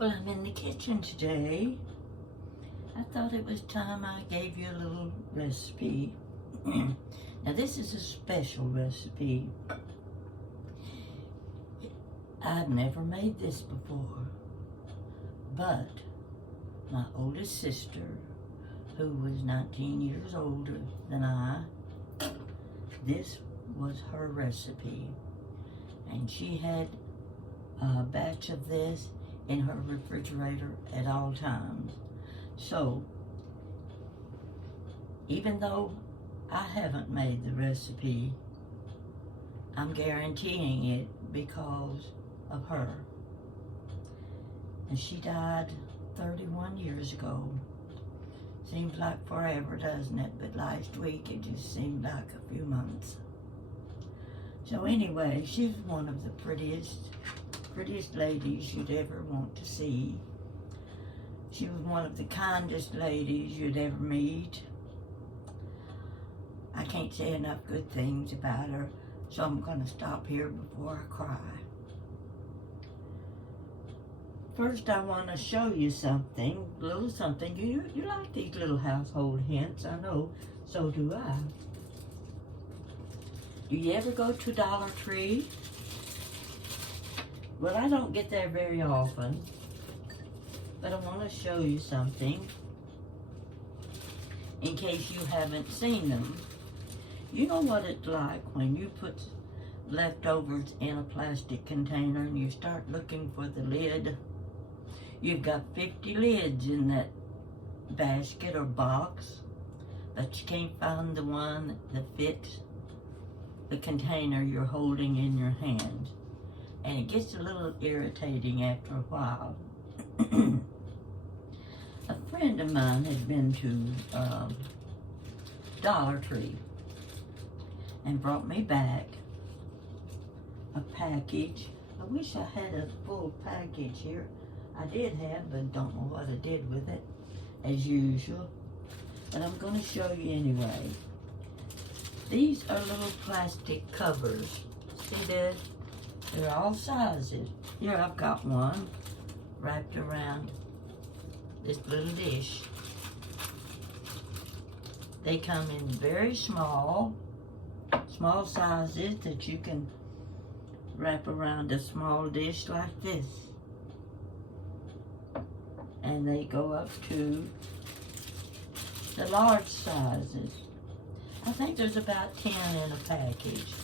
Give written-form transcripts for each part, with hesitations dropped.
Well, I'm in the kitchen today. I thought it was time I gave you a little recipe. Now this is a special recipe. I've never made this before, but my oldest sister, who was 19 years older than I, this was her recipe. And she had a batch of this in her refrigerator at all times. So, even though I haven't made the recipe, I'm guaranteeing it because of her. And she died 31 years ago. Seems like forever, doesn't it? But last week it just seemed like a few months. So anyway, she's one of the prettiest ladies you'd ever want to see. She was one of the kindest ladies you'd ever meet. I can't say enough good things about her, so I'm going to stop here before I cry. First, I want to show you something, a little something. You like these little household hints, I know, so do I. Do you ever go to Dollar Tree? Well, I don't get there very often, but I want to show you something in case you haven't seen them. You know what it's like when you put leftovers in a plastic container and you start looking for the lid. You've got 50 lids in that basket or box, but you can't find the one that fits the container you're holding in your hand. And it gets a little irritating after a while. A friend of mine had been to Dollar Tree and brought me back a package. I wish I had a full package here. I did have, but don't know what I did with it, as usual. But I'm going to show you anyway. These are little plastic covers. See this? They're all sizes. Here I've got one wrapped around this little dish. They come in very small sizes that you can wrap around a small dish like this. And they go up to the large sizes. I think there's about 10 in a package.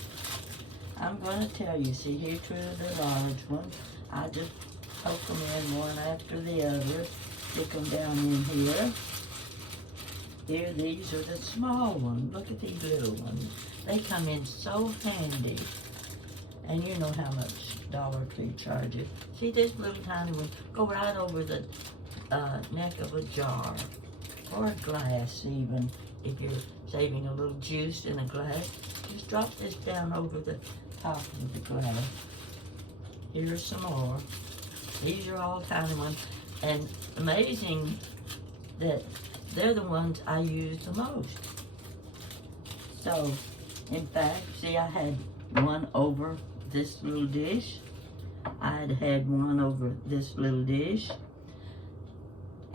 I'm going to tell you, see here two of the large ones. I just poke them in one after the other, stick them down in here. Here, these are the small ones. Look at these little ones. They come in so handy. And you know how much Dollar Tree charges. See this little tiny one? Go right over the neck of a jar or a glass even. If you're saving a little juice in a glass, just drop this down over the top of the glass. Here's some more. These are all tiny ones, and amazing that they're the ones I use the most. So, in fact, see, I had one over this little dish. I'd had one over this little dish.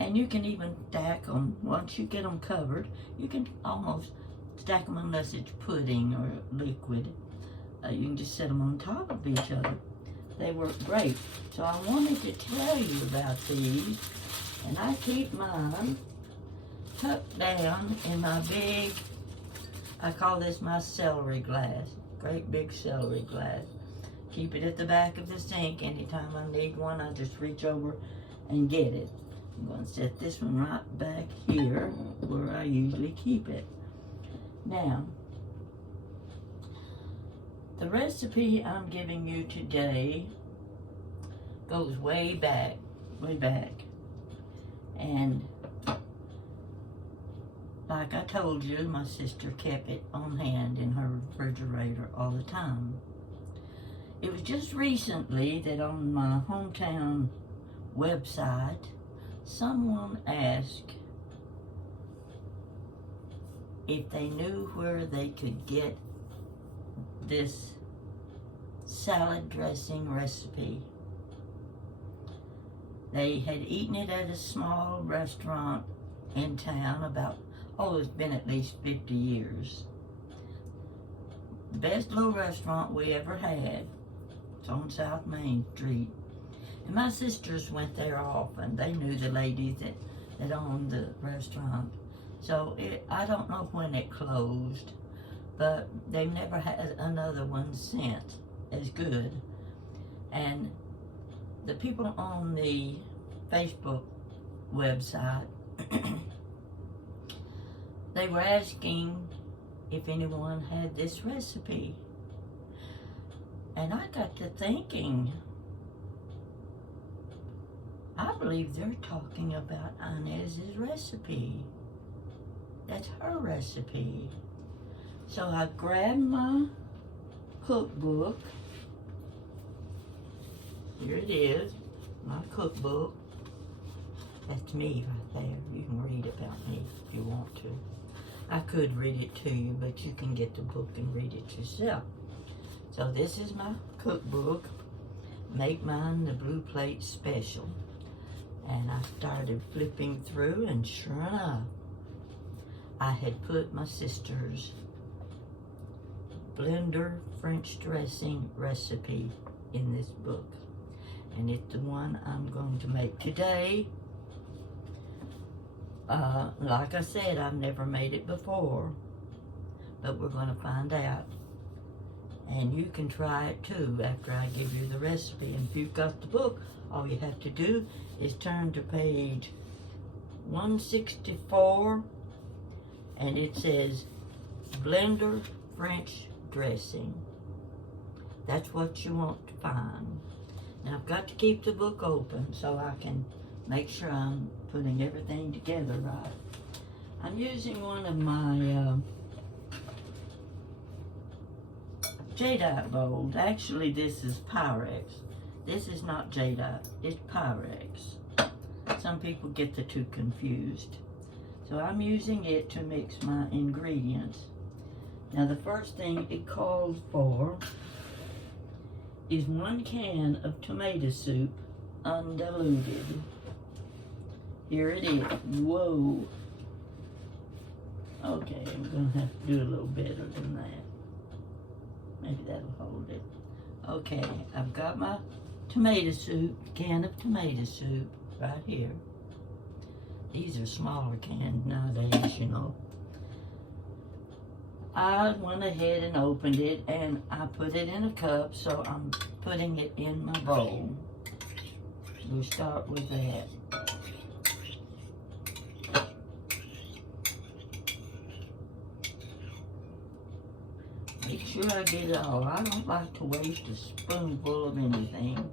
And you can even stack them. Once you get them covered, you can almost stack them unless it's pudding or liquid. You can just set them on top of each other. They work great. So I wanted to tell you about these. And I keep mine tucked down in my big, I call this my celery glass. Great big celery glass. Keep it at the back of the sink. Anytime I need one, I just reach over and get it. I'm going to set this one right back here where I usually keep it. Now, the recipe I'm giving you today goes way back. And like I told you, my sister kept it on hand in her refrigerator all the time. It was just recently that on my hometown website, someone asked if they knew where they could get this salad dressing recipe. They had eaten it at a small restaurant in town about, oh, it's been at least 50 years. Best little restaurant we ever had. It's on South Main Street. And my sisters went there often. They knew the ladies that owned the restaurant. So I don't know when it closed, but they've never had another one since as good. And the people on the Facebook website, they were asking if anyone had this recipe. And I got to thinking, I believe they're talking about Inez's recipe. That's her recipe. So I grabbed my cookbook. Here it is, my cookbook. That's me right there. You can read about me if you want to. I could read it to you, but you can get the book and read it yourself. So this is my cookbook. Make mine the blue plate special. And I started flipping through, and sure enough, I had put my sister's blender French dressing recipe in this book. And it's the one I'm going to make today. Like I said, I've never made it before, but we're going to find out. And you can try it too after I give you the recipe. And if you've got the book, all you have to do is turn to page 164, and it says blender French dressing. That's what you want to find. Now I've got to keep the book open so I can make sure I'm putting everything together right. I'm using one of my jadeite bowls. Actually, this is Pyrex. This is not jadeite, it's Pyrex. Some people get the two confused. So I'm using it to mix my ingredients. Now the first thing it calls for is 1 can of tomato soup, undiluted. Here it is. Whoa. Okay, I'm gonna have to do a little better than that. Maybe that'll hold it. Okay, I've got my tomato soup, can of tomato soup right here. These are smaller cans nowadays, you know. I went ahead and opened it, and I put it in a cup, so I'm putting it in my bowl. We'll start with that. Make sure I get it all. I don't like to waste a spoonful of anything.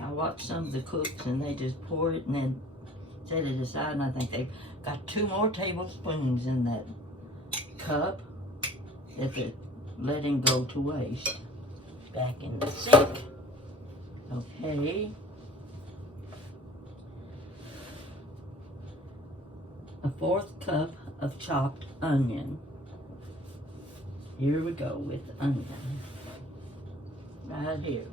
I watch some of the cooks and they just pour it and then set it aside, and I think they've got 2 more tablespoons in that cup that they're letting go to waste. Back in the sink. Okay. A 1/4 cup of chopped onion. Here we go with the onion. Right here.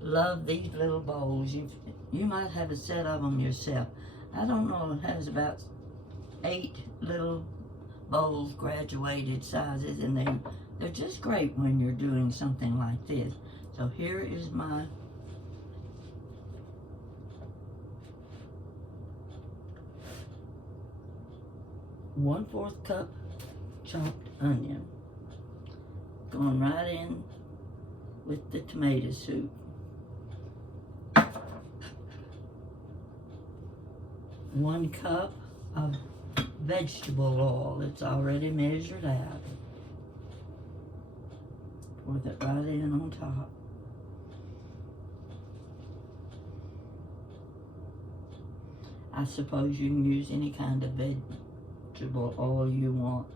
Love these little bowls. You might have a set of them yourself. I don't know, it has about 8 little bowls, graduated sizes, and they're just great when you're doing something like this. So here is my one-4 cup chopped onion. Going right in with the tomato soup. One cup of vegetable oil. It's already measured out. Pour that right in on top. I suppose you can use any kind of vegetable oil you want.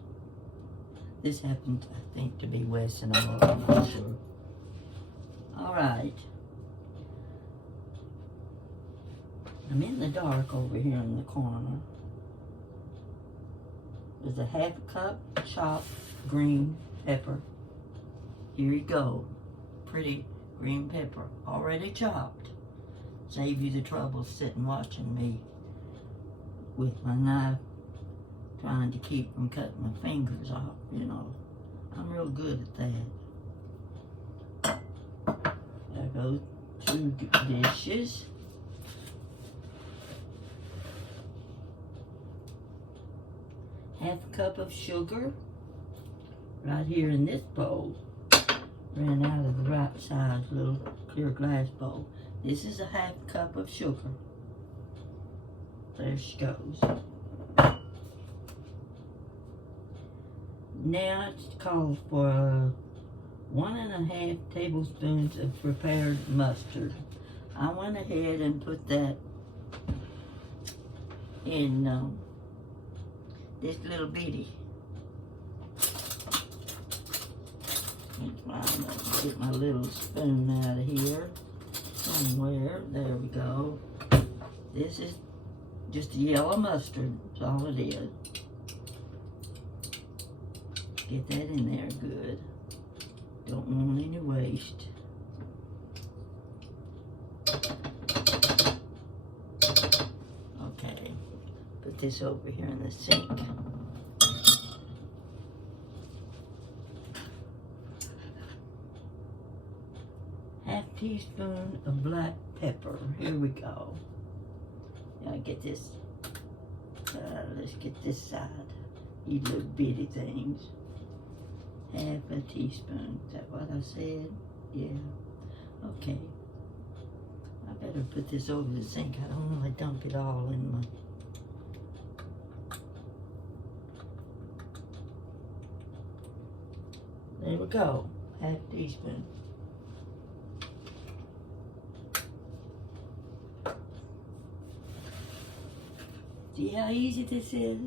This happens, I think, to be Wesson oil, I'm not sure. All right. I'm in the dark over here in the corner. There's a 1/2 cup chopped green pepper. Here you go. Pretty green pepper, already chopped. Save you the trouble sitting watching me with my knife trying to keep from cutting my fingers off, you know. I'm real good at that. I go to dishes. Half a cup of sugar right here in this bowl. Ran out of the right size little clear glass bowl. This is a half cup of sugar. There she goes. Now it's called for 1.5 tablespoons of prepared mustard. I went ahead and put that in this little bitty. Get my little spoon out of here somewhere. There we go. This is just a yellow mustard. That's all it is. Get that in there good. Don't want any waste. Okay. Put this over here in the sink. Half teaspoon of black pepper. Here we go. Now get this. Let's get this side. These little bitty things. Half a teaspoon. Is that what I said? Yeah. Okay. I better put this over the sink. I don't want to dump it all in my... There we go. Half teaspoon. See how easy this is?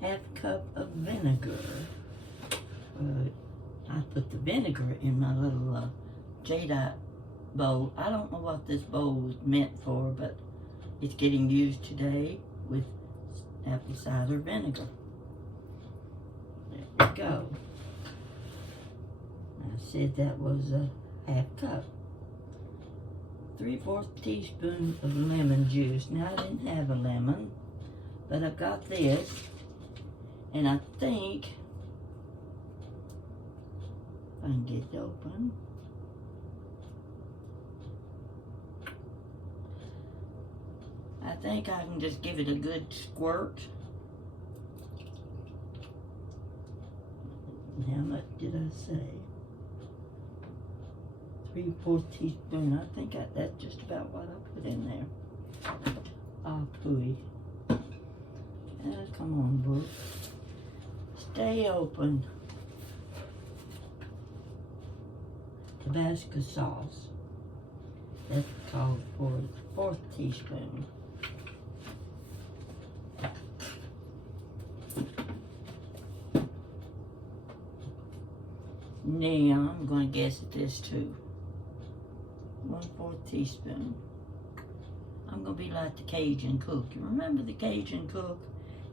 Half cup of vinegar. I put the vinegar in my little jadeite bowl. I don't know what this bowl was meant for, but it's getting used today with apple cider vinegar. There we go. I said that was a half cup. 3/4 teaspoon of lemon juice. Now I didn't have a lemon, but I've got this, and I think if I can get it open. I think I can just give it a good squirt. How much did I say? 3/4 teaspoon. I think that's just about what I put in there. Ah, pooey. Come on, book. Stay open. Tabasco sauce. That's called for 1/4 teaspoon. Now I'm going to guess at this too. 1/4 teaspoon. I'm going to be like the Cajun cook. You remember the Cajun cook?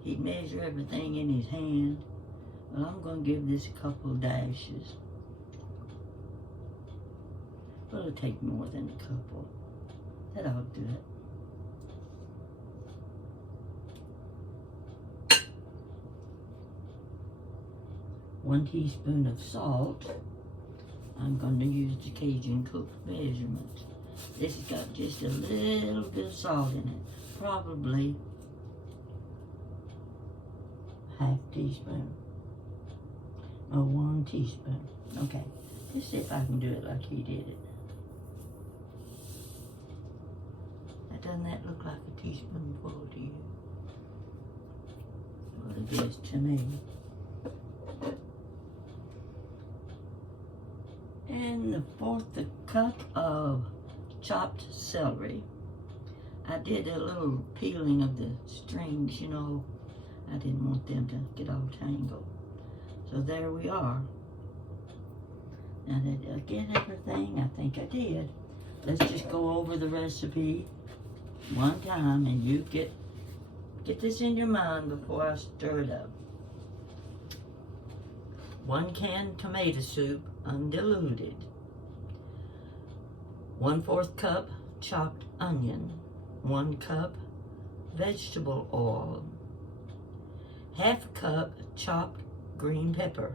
He'd measure everything in his hand. Well, I'm going to give this a couple of dashes. Well, it'll take more than a couple. That ought to do it. 1 teaspoon of salt. I'm going to use the Cajun cook measurements. This has got just a little bit of salt in it. Probably half teaspoon. Or 1 teaspoon. Okay. Let's see if I can do it like he did it. Now, doesn't that look like a teaspoonful to you? Well, it is to me. And the 1/4 cup of chopped celery. I did a little peeling of the strings, you know. I didn't want them to get all tangled. So there we are. Now did I get everything? I think I did. Let's just go over the recipe one time, and you get this in your mind before I stir it up. 1 can tomato soup, undiluted. 1/4 cup chopped onion, 1 cup vegetable oil, 1/2 cup chopped green pepper,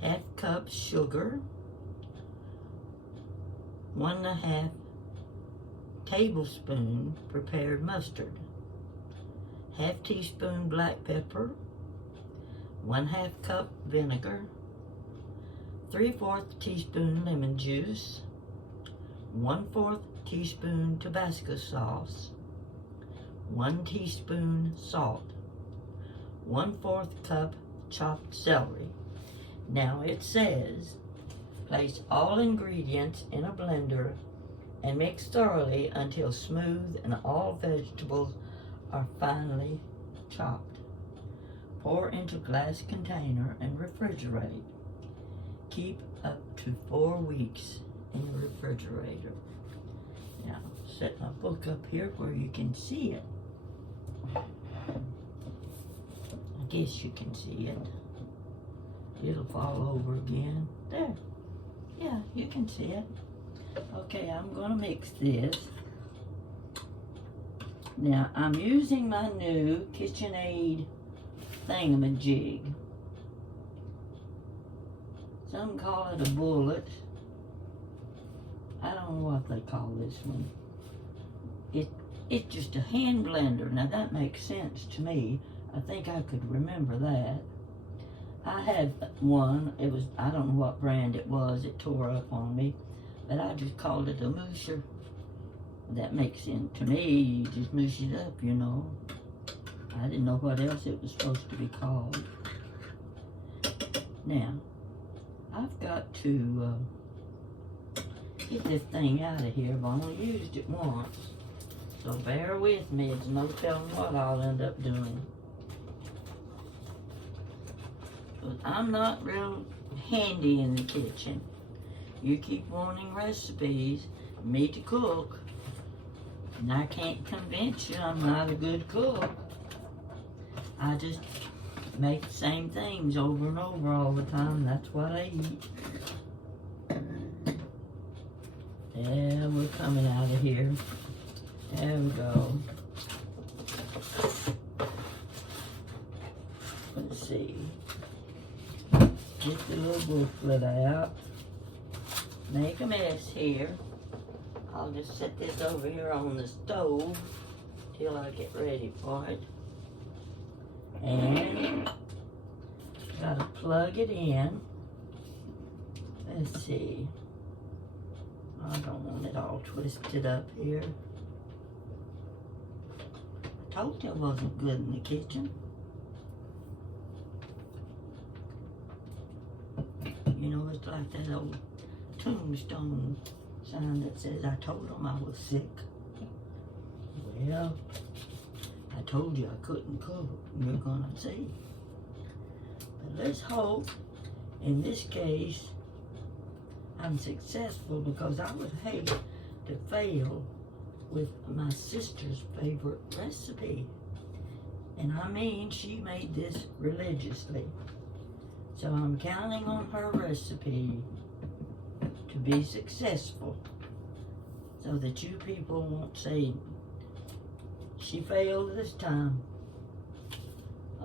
1/2 cup sugar, 1½ tablespoon prepared mustard, 1/2 teaspoon black pepper, 1/2 cup vinegar, 3/4 teaspoon lemon juice, 1/4 teaspoon Tabasco sauce, 1 teaspoon salt, 1/4 cup chopped celery. Now it says, place all ingredients in a blender and mix thoroughly until smooth and all vegetables are finely chopped. Pour into glass container and refrigerate. Keep up to 4 weeks in the refrigerator. Now, set my book up here where you can see it. I guess you can see it. It'll fall over again. There. Yeah, you can see it. Okay, I'm going to mix this. Now, I'm using my new KitchenAid thingamajig. Some call it a bullet. I don't know what they call this one. It's just a hand blender. Now, that makes sense to me. I think I could remember that. I had one. It was, I don't know what brand it was. It tore up on me. But I just called it a moosher. That makes sense to me. You just moosh it up, you know. I didn't know what else it was supposed to be called. Now, I've got to get this thing out of here. I've only used it once. So bear with me. It's no telling what I'll end up doing. But I'm not real handy in the kitchen. You keep wanting recipes, me to cook, and I can't convince you I'm not a good cook. I just make the same things over and over all the time. That's what I eat. Yeah, we're coming out of here. There we go. Let's see. Get the little booklet out. Make a mess here. I'll just set this over here on the stove till I get ready for it. And gotta plug it in. Let's see. I don't want it all twisted up here. I told you I wasn't good in the kitchen. You know, it's like that old tombstone sign that says, I told them I was sick. Well, I told you I couldn't cook. You're gonna see. But let's hope, in this case, I'm successful, because I would hate to fail with my sister's favorite recipe. And I mean, she made this religiously. So I'm counting on her recipe to be successful, so that you people won't say she failed this time.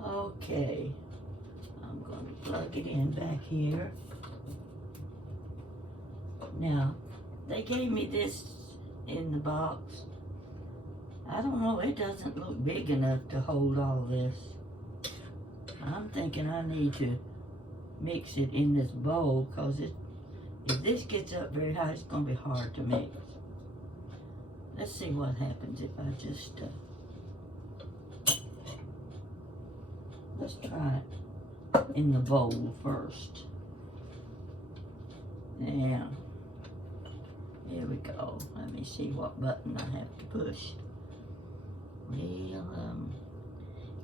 Okay, I'm going to plug it in back here. Now, they gave me this in the box. I don't know, it doesn't look big enough to hold all this. I'm thinking I need to mix it in this bowl, because if this gets up very high, it's going to be hard to mix. Let's see what happens if I just, let's try it in the bowl first. Now, here we go. Let me see what button I have to push. Well,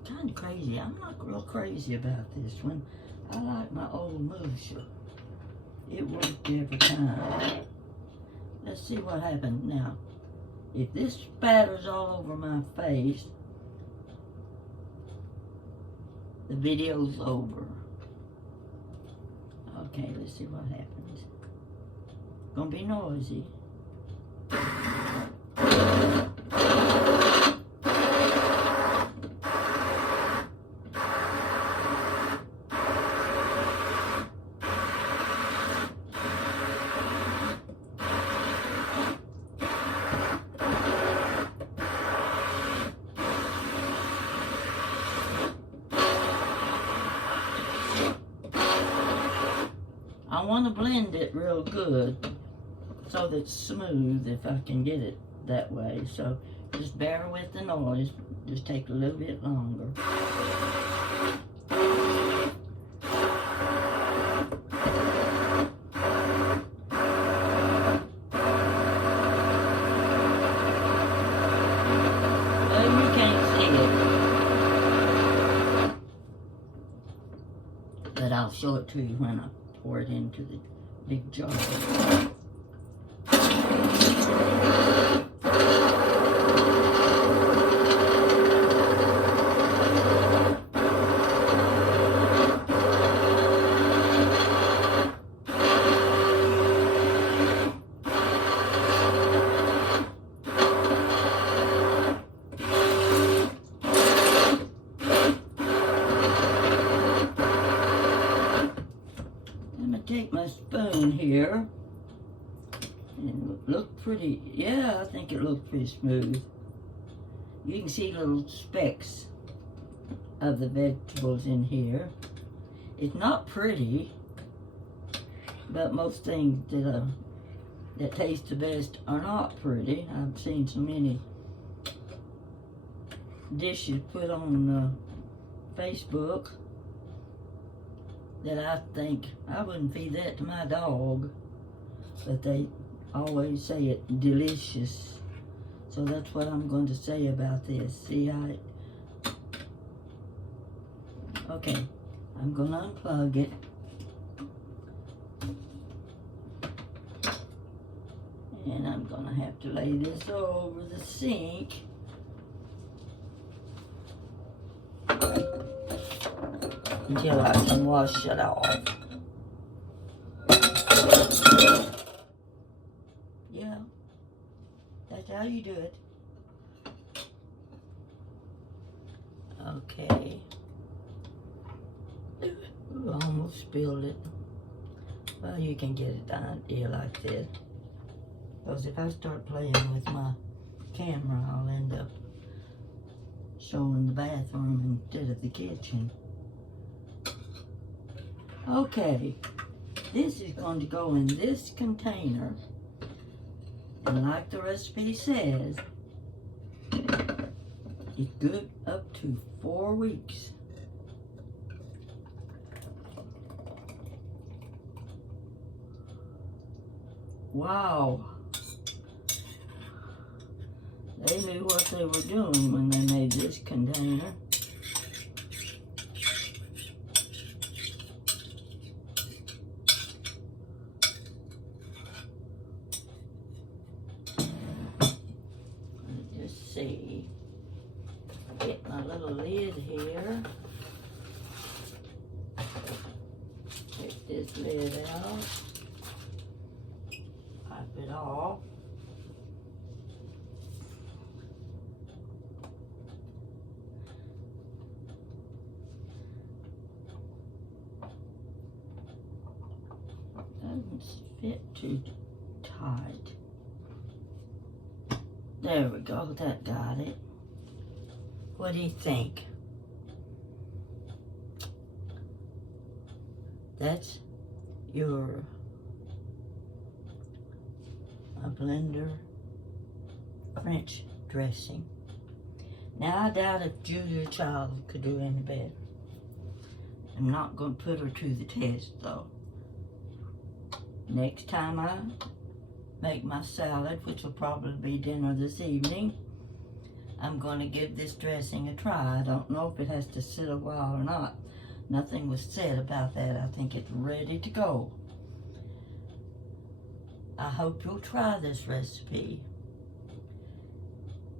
kind of crazy. I'm not real crazy about this one. I like my old moosher. It worked every time. Let's see what happens now. If this spatters all over my face, the video's over. Okay, let's see what happens. Gonna be noisy. want to blend it real good so that it's smooth if I can get it that way. So just bear with the noise. Just take a little bit longer. You can't see it, but I'll show it to you when I pour it into the big jar. Take my spoon here and look pretty. Yeah, I think it looks pretty smooth. You can see little specks of the vegetables in here. It's not pretty, but most things that taste the best are not pretty. I've seen so many dishes put on Facebook that I think I wouldn't feed that to my dog, but they always say it's delicious. So that's what I'm going to say about this. See how it... Okay, I'm going to unplug it. And I'm going to have to lay this over the sink. Until I can wash it off. Yeah, that's how you do it. Okay. Ooh, I almost spilled it. Well, you can get it down here like this. Because if I start playing with my camera, I'll end up showing the bathroom instead of the kitchen. Okay, this is going to go in this container, and like the recipe says, it's good up to 4 weeks. Wow, they knew what they were doing when they made this container. See, get my little lid here. Take this lid out. Pop it off. Doesn't fit too tight. There we go, that got it. What do you think? That's your blender French dressing. Now I doubt if Julia Child could do any better. I'm not going to put her to the test though. Next time I make my salad, which will probably be dinner this evening, I'm going to give this dressing a try. I don't know if it has to sit a while or not. Nothing was said about that. I think it's ready to go. I hope you'll try this recipe.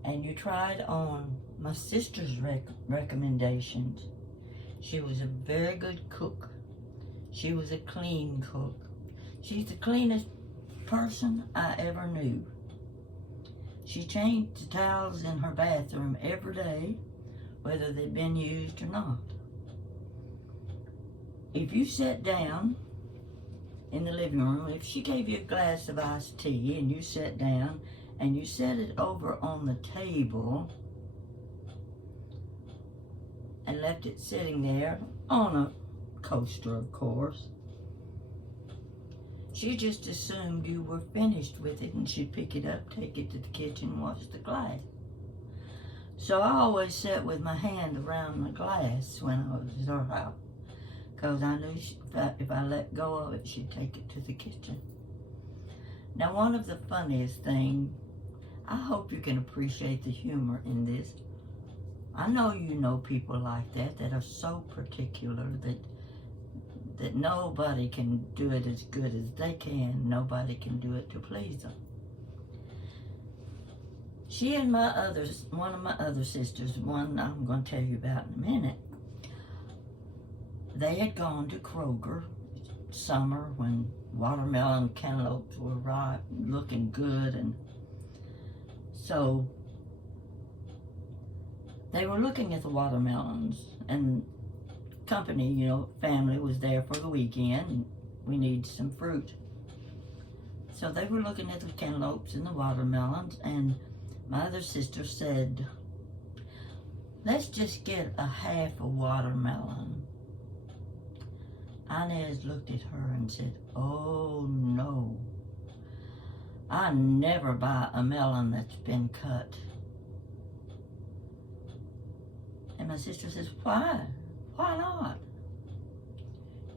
And you try it on my sister's recommendations. She was a very good cook. She was a clean cook. She's the cleanest person I ever knew. She changed the towels in her bathroom every day, whether they'd been used or not. If you sat down in the living room, if she gave you a glass of iced tea and you sat down and you set it over on the table and left it sitting there on a coaster, of course, She just assumed you were finished with it, and she'd pick it up, take it to the kitchen, wash the glass. So I always sat with my hand around the glass when I was at her house, because I knew if I let go of it, she'd take it to the kitchen. Now, one of the funniest things, I hope you can appreciate the humor in this. I know you know people like that are so particular that nobody can do it as good as they can. Nobody can do it to please them. She and one of my other sisters, one I'm going to tell you about in a minute, they had gone to Kroger summer when watermelon cantaloupes were ripe, looking good, and so they were looking at the watermelons, and company, family was there for the weekend, and we need some fruit. So they were looking at the cantaloupes and the watermelons, and my other sister said, let's just get a half a watermelon. Inez looked at her and said, oh no, I never buy a melon that's been cut. And my sister says, why? Why not?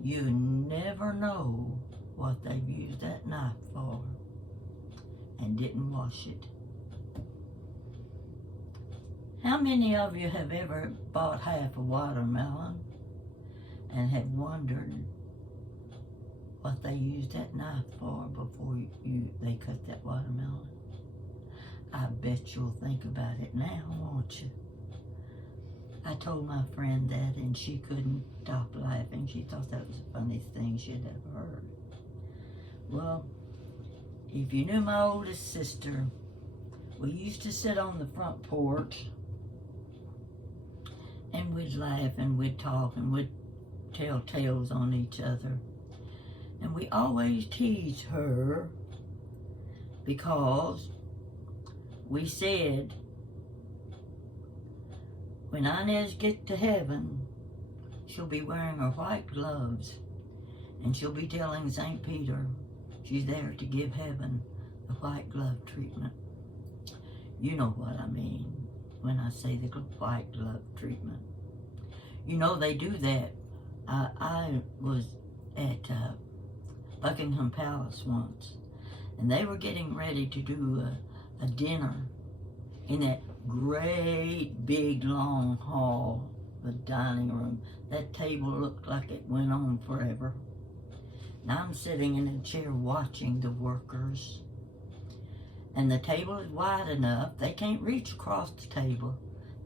You never know what they've used that knife for and didn't wash it. How many of you have ever bought half a watermelon and have wondered what they used that knife for before they cut that watermelon? I bet you'll think about it now, won't you? I told my friend that, and she couldn't stop laughing. She thought that was the funniest thing she'd ever heard. Well, if you knew my oldest sister, we used to sit on the front porch, and we'd laugh and we'd talk and we'd tell tales on each other. And we always teased her because we said, when Inez gets to heaven, she'll be wearing her white gloves, and she'll be telling St. Peter she's there to give heaven the white glove treatment. You know what I mean when I say the white glove treatment. They do that. I was at Buckingham Palace once, and they were getting ready to do a dinner in that great big long hall, the dining room. That table looked like it went on forever. Now I'm sitting in a chair watching the workers, and the table is wide enough. They can't reach across the table.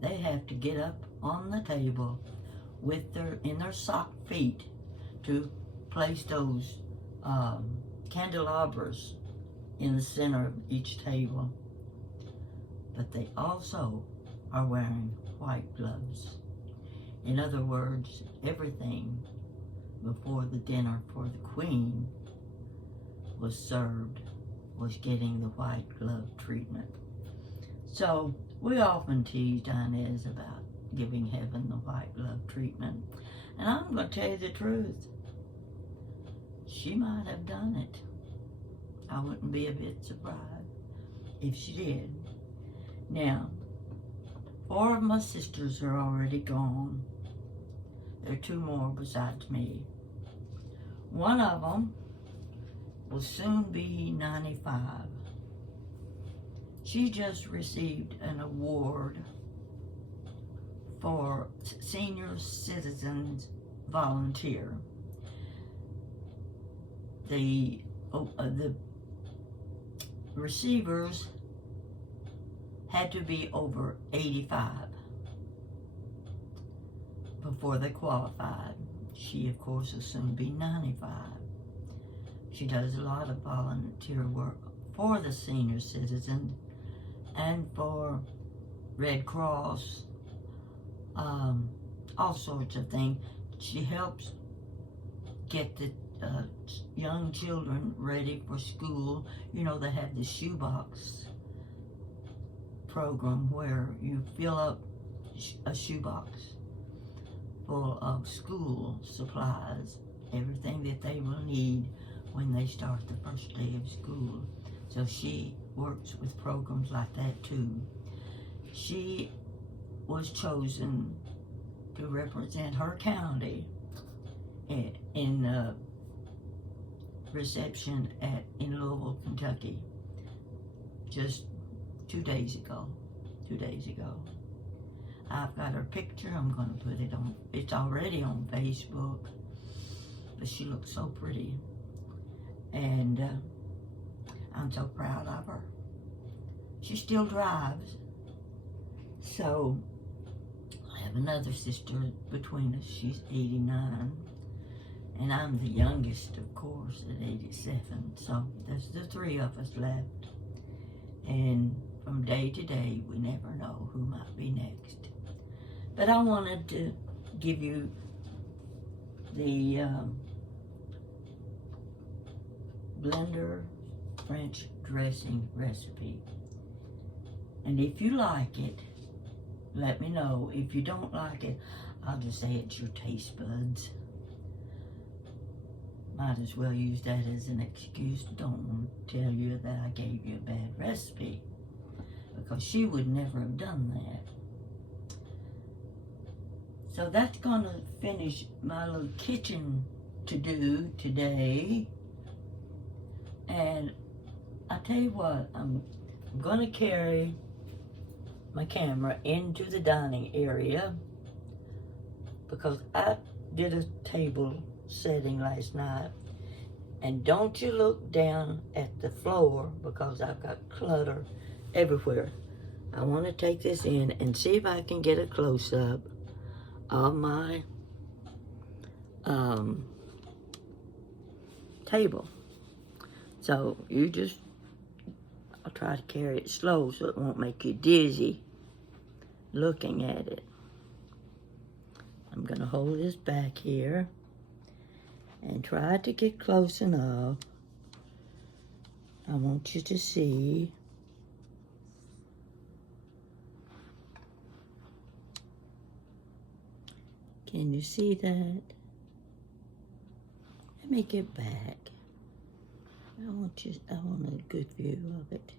They have to get up on the table in their sock feet to place those candelabras in the center of each table. But they also are wearing white gloves. In other words, everything before the dinner for the Queen was served was getting the white glove treatment. So we often teased Inez about giving heaven the white glove treatment. And I'm going to tell you the truth. She might have done it. I wouldn't be a bit surprised if she did. Now, 4 of my sisters are already gone. There are 2 more besides me. One of them will soon be 95. She just received an award for Senior Citizens Volunteer. The receivers had to be over 85 before they qualified. She, of course, will soon be 95. She does a lot of volunteer work for the senior citizens and for Red Cross, all sorts of things. She helps get the young children ready for school. They have the shoebox program where you fill up a shoebox full of school supplies, everything that they will need when they start the first day of school. So she works with programs like that too. She was chosen to represent her county in reception in Louisville, Kentucky, just 2 days ago. 2 days ago. I've got her picture. I'm going to put it on. It's already on Facebook, but she looks so pretty, and I'm so proud of her. She still drives. So I have another sister between us. She's 89, and I'm the youngest, of course, at 87. So there's the three of us left, and from day to day, we never know who might be next. But I wanted to give you the blender French dressing recipe. And if you like it, let me know. If you don't like it, I'll just say it's your taste buds. Might as well use that as an excuse. Don't want to tell you that I gave you a bad recipe, because she would never have done that. So that's gonna finish my little kitchen to-do today. And I tell you what, I'm gonna carry my camera into the dining area, because I did a table setting last night. And don't you look down at the floor, because I've got clutter everywhere. I want to take this in and see if I can get a close-up of my table. So I'll try to carry it slow so it won't make you dizzy looking at it. I'm going to hold this back here and try to get close enough. I want you to see. Can you see that? Let me get back. I want a good view of it.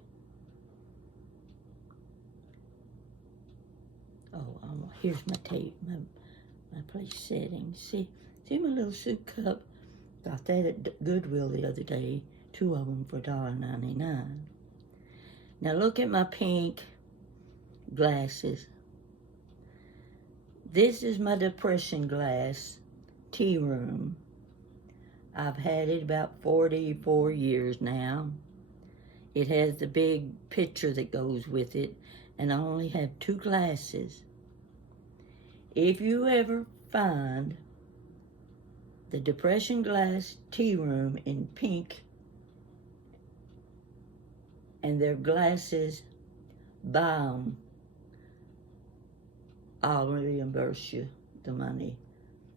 Oh, here's my tape, my place settings. See my little soup cup? Got that at Goodwill the other day. 2 of them for $1.99. Now look at my pink glasses. This is my depression glass tea room. I've had it about 44 years now. It has the big picture that goes with it, and I only have 2 glasses. If you ever find the depression glass tea room in pink and their glasses, buy them. I'll reimburse you the money.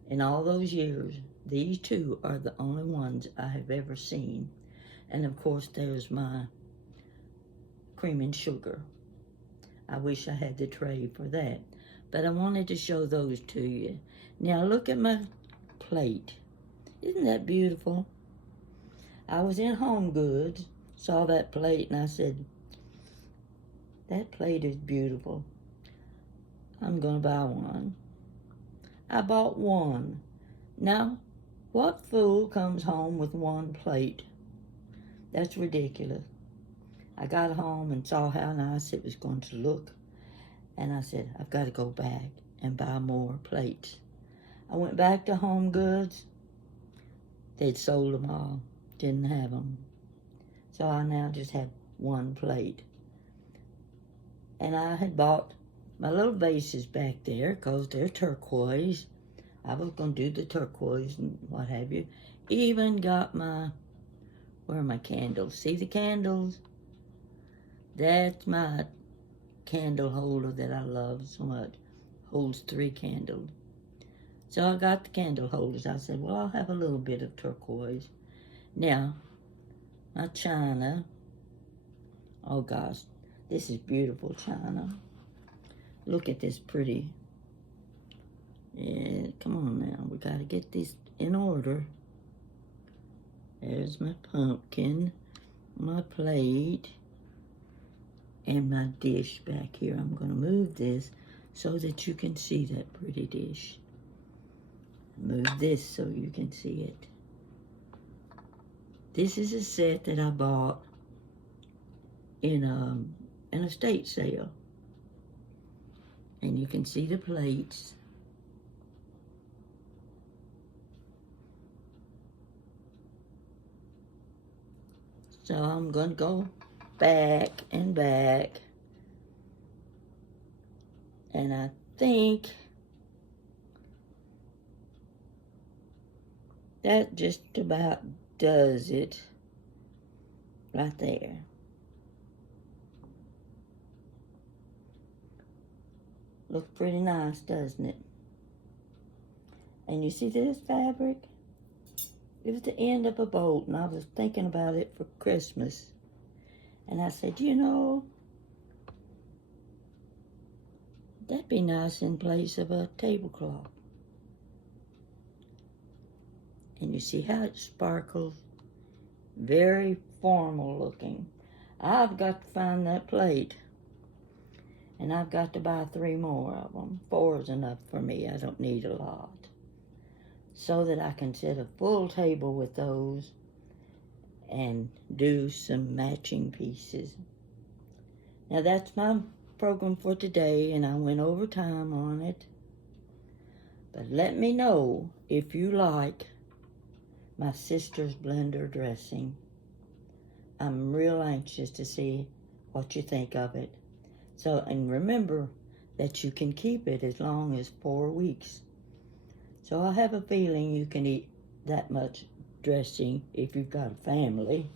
In all those years, these 2 are the only ones I have ever seen. And of course, there's my cream and sugar. I wish I had the tray for that. But I wanted to show those to you. Now look at my plate. Isn't that beautiful? I was in Home Goods, saw that plate, and I said, that plate is beautiful. I'm gonna buy one. I bought one. Now, what fool comes home with 1 plate? That's ridiculous. I got home and saw how nice it was going to look, and I said, I've got to go back and buy more plates. I went back to Home Goods. They'd sold them all. Didn't have them. So I now just have 1 plate. And I had bought my little vases back there because they're turquoise. I was going to do the turquoise and what have you. Even got where are my candles? See the candles? That's my candle holder that I love so much. Holds 3 candles. So I got the candle holders. I said, well, I'll have a little bit of turquoise. Now, my china. Oh gosh, this is beautiful china. Look at this pretty. Yeah, come on now. We got to get this in order. There's my pumpkin, my plate, and my dish back here. I'm going to move this so that you can see that pretty dish. Move this so you can see it. This is a set that I bought in an estate sale. And you can see the plates. So I'm going to go back and back. And I think that just about does it right there. Looks pretty nice, doesn't it? And you see this fabric? It was the end of a bolt, and I was thinking about it for Christmas. And I said, you know, that'd be nice in place of a tablecloth. And you see how it sparkles? Very formal looking. I've got to find that plate. And I've got to buy 3 more of them. 4 is enough for me. I don't need a lot. So that I can set a full table with those and do some matching pieces. Now that's my program for today, and I went over time on it. But let me know if you like my sister's blender dressing. I'm real anxious to see what you think of it. So, and remember that you can keep it as long as 4 weeks. So I have a feeling you can eat that much dressing if you've got a family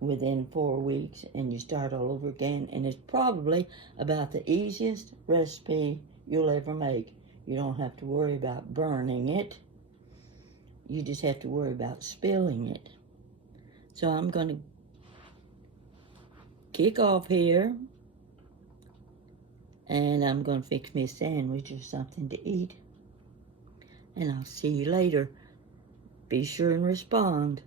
within 4 weeks, and you start all over again. And it's probably about the easiest recipe you'll ever make. You don't have to worry about burning it. You just have to worry about spilling it. So I'm going to kick off here. And I'm going to fix me a sandwich or something to eat. And I'll see you later. Be sure and respond.